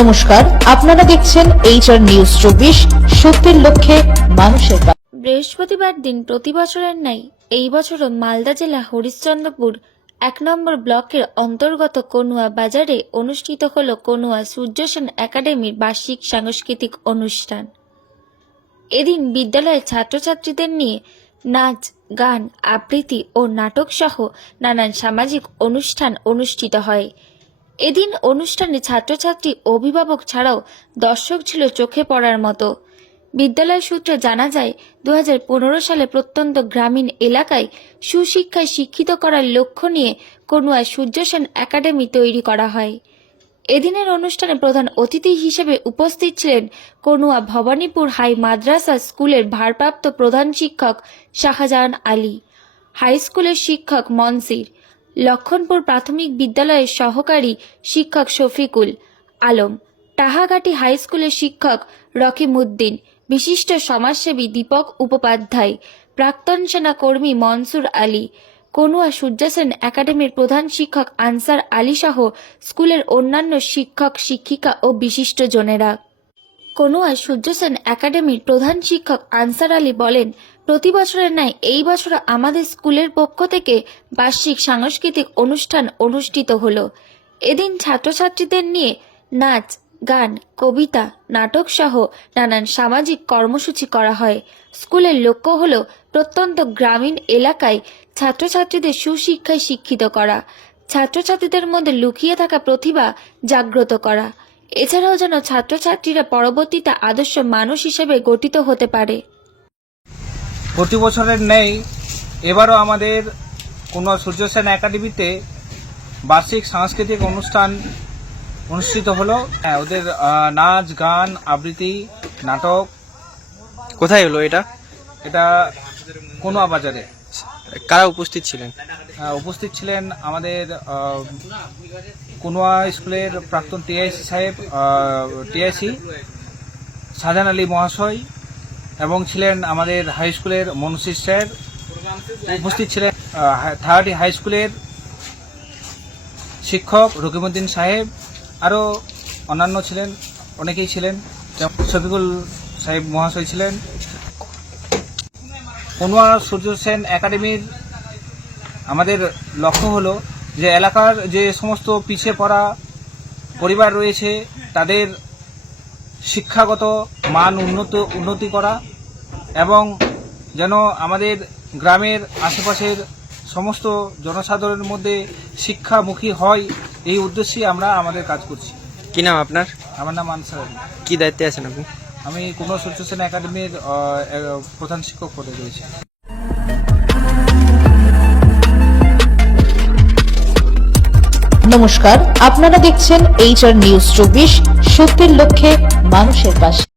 নমস্কার, আপনারা দেখছেন HR নিউজ 24, সত্যের লক্ষ্যে মানুষের পাশে। বৃহস্পতিবার দিন প্রতি বছরের ন্যায় এই বছরও মালদা জেলা হরিশ্চন্দ্রপুর 1 নম্বর ব্লকের অন্তর্গত কনুয়া বাজারে অনুষ্ঠিত হল কনুয়া সূর্যসেন একাডেমির বার্ষিক সাংস্কৃতিক অনুষ্ঠান। এদিন বিদ্যালয়ের ছাত্রছাত্রীদের নিয়ে নাচ, গান, আবৃত্তি ও নাটক সহ নানান সামাজিক অনুষ্ঠান অনুষ্ঠিত হয়। এদিন অনুষ্ঠানে ছাত্রছাত্রী, অভিভাবক ছাড়াও দর্শক ছিল চোখে পড়ার মতো। বিদ্যালয় সূত্রে জানা যায়, 2015 সালে প্রত্যন্ত গ্রামীণ এলাকায় সুশিক্ষায় শিক্ষিত করার লক্ষ্য নিয়ে কনুয়া সূর্যসেন একাডেমি তৈরি করা হয়। এদিনের অনুষ্ঠানে প্রধান অতিথি হিসেবে উপস্থিত ছিলেন কনুয়া ভবানীপুর হাই মাদ্রাসা স্কুলের ভারপ্রাপ্ত প্রধান শিক্ষক শাহজাহান আলী, হাই স্কুলের শিক্ষক মনসির, লক্ষণপুর প্রাথমিক বিদ্যালয়ের সহকারী শিক্ষক শফিকুল আলম, টাহাঘাটি হাই স্কুলের শিক্ষক রকিমউদ্দিন, বিশিষ্ট সমাজসেবী দীপক উপাধ্যায়, প্রাক্তন সেনা কর্মী মনসুর আলী, কনুয়া সূর্যসেন একাডেমির প্রধান শিক্ষক আনসার আলী সহ স্কুলের অন্যান্য শিক্ষক, শিক্ষিকা ও বিশিষ্টজনেরা। কনুয়া সূর্যসেন একাডেমির প্রধান শিক্ষক আনসার আলী বলেন, প্রতি বছরের ন্যায় এই বছর আমাদের স্কুলের পক্ষ থেকে বার্ষিক সাংস্কৃতিক অনুষ্ঠান অনুষ্ঠিত হলো। এদিন ছাত্রছাত্রীদের নিয়ে নাচ, গান, কবিতা, নাটক সহ নানান সামাজিক কর্মসূচি করা হয়। স্কুলের লক্ষ্য হল প্রত্যন্ত গ্রামীণ এলাকায় ছাত্রছাত্রীদের সুশিক্ষায় শিক্ষিত করা, ছাত্রছাত্রীদের মধ্যে লুকিয়ে থাকা প্রতিভা জাগ্রত করা, এছাড়াও যেন ছাত্রছাত্রীরা পরবর্তীতে আদর্শ মানুষ হিসেবে গঠিত হতে পারে। প্রতি বছরের ন্যায় এবারও আমাদের কনুয়া সূর্যসেন একাডেমিতে বার্ষিক সাংস্কৃতিক অনুষ্ঠান অনুষ্ঠিত হলো। ওদের নাচ, গান, আবৃত্তি, নাটক। কোথায় হলো এটা? এটা কনুয়া বাজারে। কারা উপস্থিত ছিলেন? উপস্থিত ছিলেন আমাদের কনুয়া স্কুলের প্রাক্তন টিআইসি সাহেব, টিআইসি শাহজাহান আলী মহাশয়, এবং ছিলেন আমাদের হাই স্কুলের মনসির স্যার। উপস্থিত ছিলেন থার্টি হাই স্কুলের শিক্ষক রকিমউদ্দিন সাহেব, আরও অন্যান্য ছিলেন, অনেকেই ছিলেন, শফিকুল সাহেব মহাশয় ছিলেন। কনুয়া সূর্যসেন একাডেমির আমাদের লক্ষ্য হলো যে এলাকার যে সমস্ত পিছিয়ে পড়া পরিবার রয়েছে তাদের শিক্ষাগত মান উন্নতি করা, এবং যেন আমাদের গ্রামের আশেপাশের সমস্ত জনসাধারণের মধ্যে শিক্ষামুখী হয়, এই উদ্দেশ্যে আমরা আমাদের কাজ করছি। কি নাম আপনার? আমার নাম আনসার আলী। কি দায়িত্বে আছেন আপনি? আমি কনুয়া সূর্যসেন একাডেমির প্রধান শিক্ষক পদে রয়েছি। নমস্কার, আপনারা দেখছেন HR নিউজ 24, সত্যের লক্ষ্যে মানুষের পাশে।